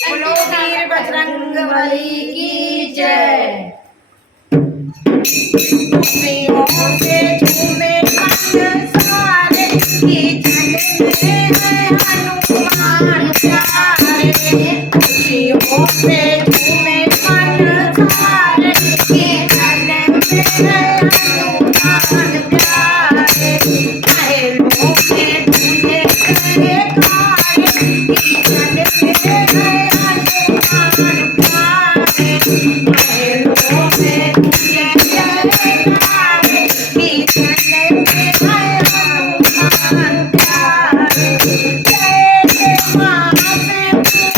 बोलो वीर बजरंग बली की जय। खुशियों से झूमे मन सारे की जन में है हनुमान प्यारे। खुशियों से झूमे मन सारे की जन में है हनुमान प्यारे। महलों में दूल्हे जयकारे की जन में है हनुमान प्यारे। महलों में दूल्हे जयकारे की जन में है हनुमान प्यारे। जय मासे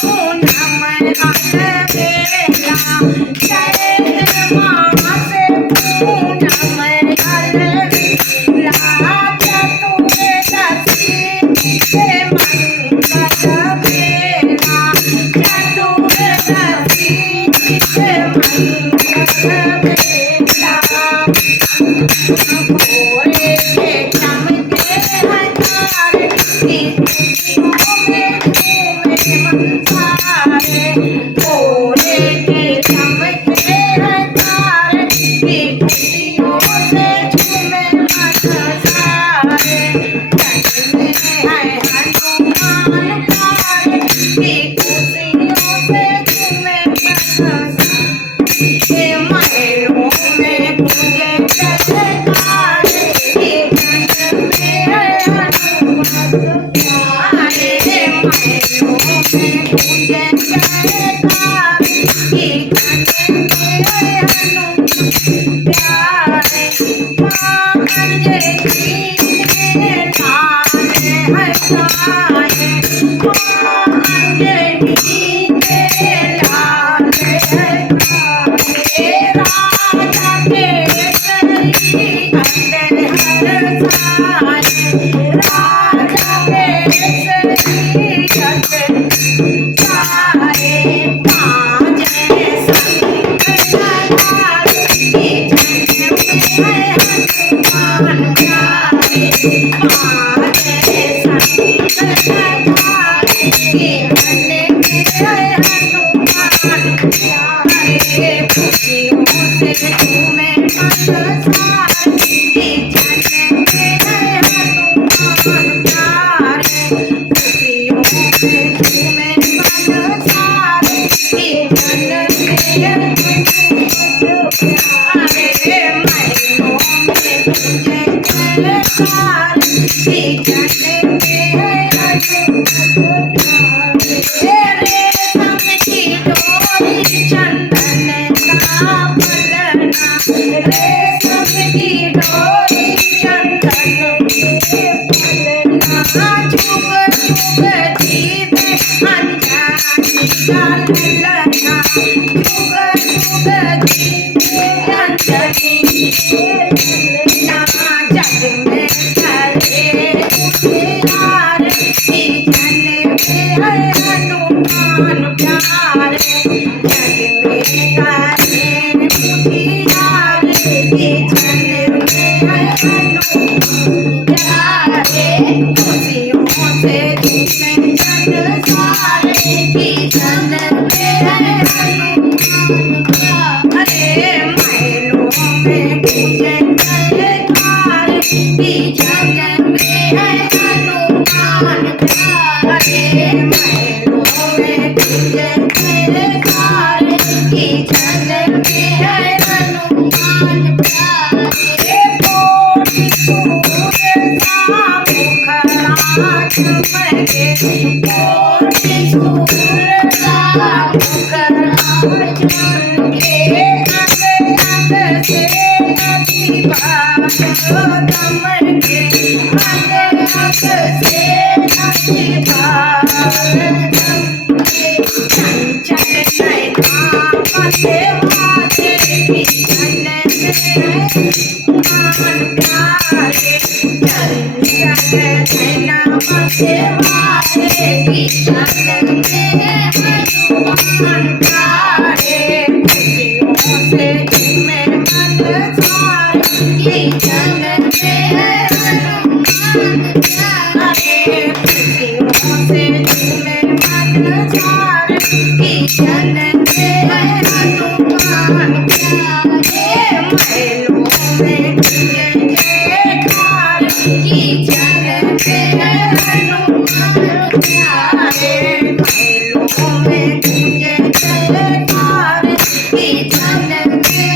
पूनम अलबेला, जय मासे पूनम अलबेला, चतुर्दशी से मंगल बेला, चतुर्दशी से मंगल बेला। भोरे के चमके हैं तारे की खुशियों में झूमे मन सारे। भोरे के चमके हैं तारे की खुशियों से झूमे मन सारे। जग में है हनुमान प्यारे की खुशियों से झूमे मन सारे। महलों में गूंजे जयकारे की जन में है हनुमान प्यारे। महलों में गूंजे जयकारे की जन में है हनुमान प्यारे। अंजनी के लाल है साये, अंजनी के लाल है साये। राजा केसरी अंदर हर साये, राजा केसरी अंदर साये। पाँचे संकटहार की जन में है हनुमान प्यारे। पाँचे संकटहार की जन में है हनुमान प्यारे। खुशियों से झूमे मन सारे की जन में है हनुमान प्यारे। खुशियों से झूमे मन सारे की जन में है हनुमान प्यारे। महलों में गूंजे जयकारे की जन में है हनुमान प्यारे। रेशम की डोरी चंदन का पलना, रेशम की डोरी चंदन के पलना। जुग जुग जीवे अंजनी का ललना, जुग जुग जीवे अंजनी के ललना। जग में करे उजियारे की जन में है हनुमान प्यारे। जग में करे उजियारे की जन में है हनुमान प्यारे। खुशियों से झूमे जग सारे की जन में है हनुमान प्यारे। महलों में गूंजे जयकारे की जन में है हनुमान प्यारे। महलों में गूंजे जयकारे की जन में है हनुमान प्यारे। कोटि सूर्य सा मुखड़ा चमके, कोटि सूर्य सा मुखड़ा चमके। अंग अंग से अतिभात दमके, अंग अंग से अतिभात दमके। चंचल नयना बसे वाले की जन में है हनुमान प्यारे। चंचल नयना बसे वाले की जन में है हनुमान प्यारे। खुशियों से झूमे मन सारे की जन में है हनुमान प्यारे। खुशियों से झूमे मन सारे किचन में हनुमान प्यारे महलों में गूंजे जयकार किचन में हनुमान प्यारे महलों में गूंजे जयकार किचन में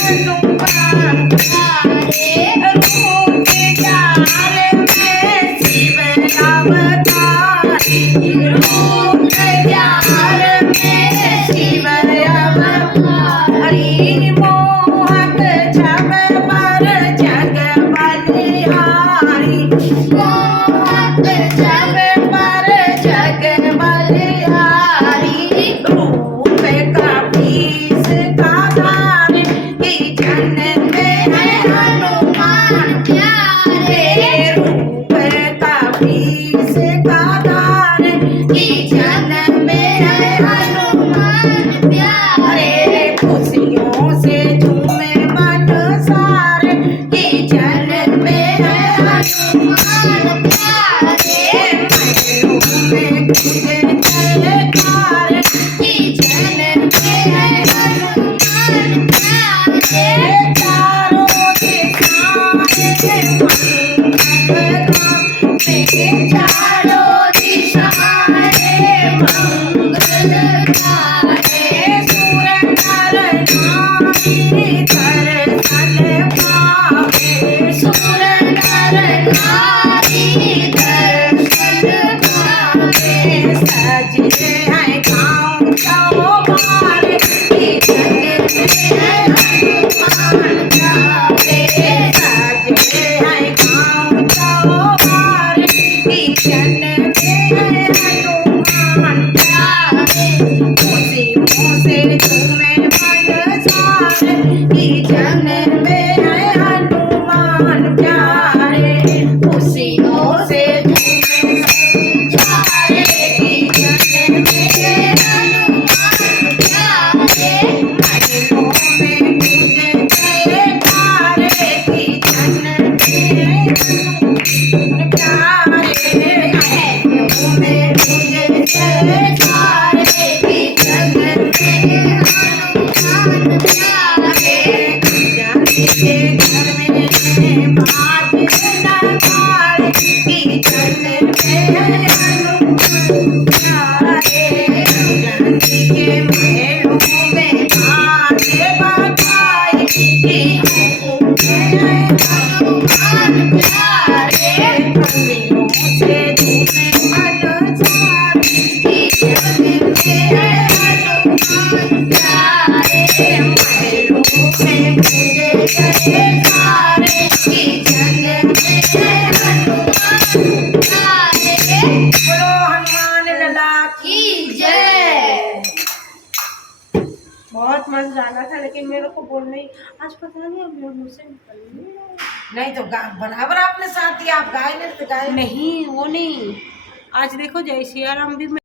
हनुमान प्यारे रूप जाल में शिव अवतारी रूप जाल में शिव अवतारी मोहक छब पर जग बलिहारी मोहक छब पर जग बलिहारी रूप कपीस का धार किचन में है हनुमान प्यारे रूप कपीस का धार किचन में है हनुमान प्यारे खुशियों से झूमे मन सारे किचन में है हनुमान प्यारे महलों में गूंजे जयकार किचन में है हनुमान प्यारे चारों दिशाएं मंगल गाए चारों दिशाएं मंगल गाए सुर नर नारी दर्शन पावे सुर नर नारी दर्शन पावे सजे हैं गाँव चौबार किचन में है हनुमान प्यारे सजे हैं गाँव चौबार किचन में है हनुमान प्यारे खुशियों से झूमे मन सारे किचन में है हनुमान प्यारे खुशियों से झूमे मन सारे किचन में है हनुमान प्यारे महलों में गूंजे जयकार किचन में है हनुमान प्यारे महलों में गूंजे जयकार किचन में है हनुमान प्यारे जाति के घर में बाज नगाड़े किचन में है हनुमान प्यारे जाति के महलों में बाज बजाए किचन में है हनुमान प्यारे खुशियों से झूमे मन सारे किचन में है हनुमान प्यारे महलों में गूंजे जयकार किचन में है हनुमान प्यारे बोलो हनुमान लला की जय। बहुत मजा आना था लेकिन मेरे को बोलने आज पता नहीं अब मेरे मुंह से निकल नहीं तो बराबर आपने साथ दिया आप गाए नहीं तो गाए नहीं वो नहीं। आज देखो जय सिया राम भी